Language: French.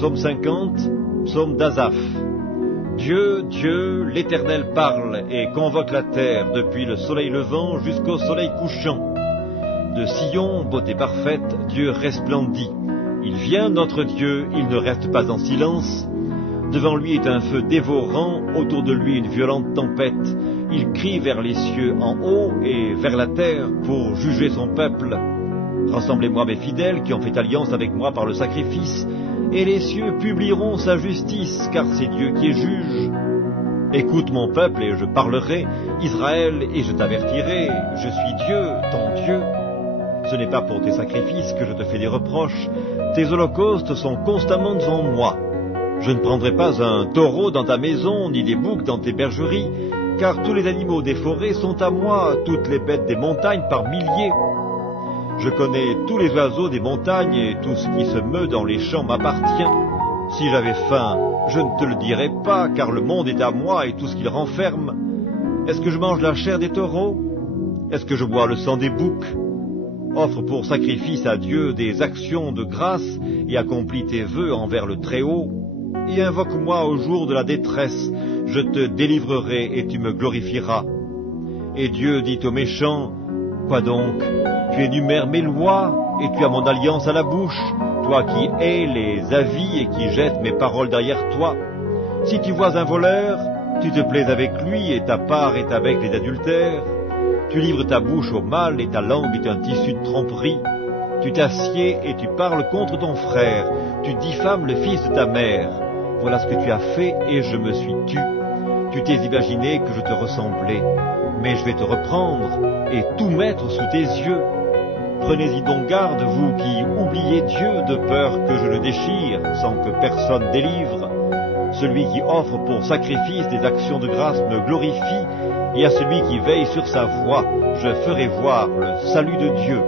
Psaume 50, psaume d'Asaph. Dieu, Dieu, l'Éternel parle et convoque la terre depuis le soleil levant jusqu'au soleil couchant. De Sion, beauté parfaite, Dieu resplendit. Il vient, notre Dieu, il ne reste pas en silence. Devant lui est un feu dévorant, autour de lui une violente tempête. Il crie vers les cieux en haut et vers la terre pour juger son peuple. Rassemblez-moi mes fidèles qui ont fait alliance avec moi par le sacrifice, et les cieux publieront sa justice, car c'est Dieu qui est juge. Écoute mon peuple et je parlerai, Israël, et je t'avertirai, je suis Dieu, ton Dieu. Ce n'est pas pour tes sacrifices que je te fais des reproches, tes holocaustes sont constamment devant moi. Je ne prendrai pas un taureau dans ta maison, ni des boucs dans tes bergeries, car tous les animaux des forêts sont à moi, toutes les bêtes des montagnes par milliers. Je connais tous les oiseaux des montagnes et tout ce qui se meut dans les champs m'appartient. Si j'avais faim, je ne te le dirais pas, car le monde est à moi et tout ce qu'il renferme. Est-ce que je mange la chair des taureaux? Est-ce que je bois le sang des boucs? Offre pour sacrifice à Dieu des actions de grâce et accomplis tes vœux envers le Très-Haut. Et invoque-moi au jour de la détresse, je te délivrerai et tu me glorifieras. Et Dieu dit aux méchants, quoi donc? Tu énumères mes lois et tu as mon alliance à la bouche, toi qui hais les avis et qui jettes mes paroles derrière toi. Si tu vois un voleur, tu te plais avec lui et ta part est avec les adultères. Tu livres ta bouche au mal et ta langue est un tissu de tromperie. Tu t'assieds et tu parles contre ton frère, tu diffames le fils de ta mère. Voilà ce que tu as fait et je me suis tu. Tu t'es imaginé que je te ressemblais, mais je vais te reprendre et tout mettre sous tes yeux. Prenez-y donc garde, vous qui oubliez Dieu, de peur que je le déchire, sans que personne délivre. Celui qui offre pour sacrifice des actions de grâce me glorifie, et à celui qui veille sur sa voie, je ferai voir le salut de Dieu.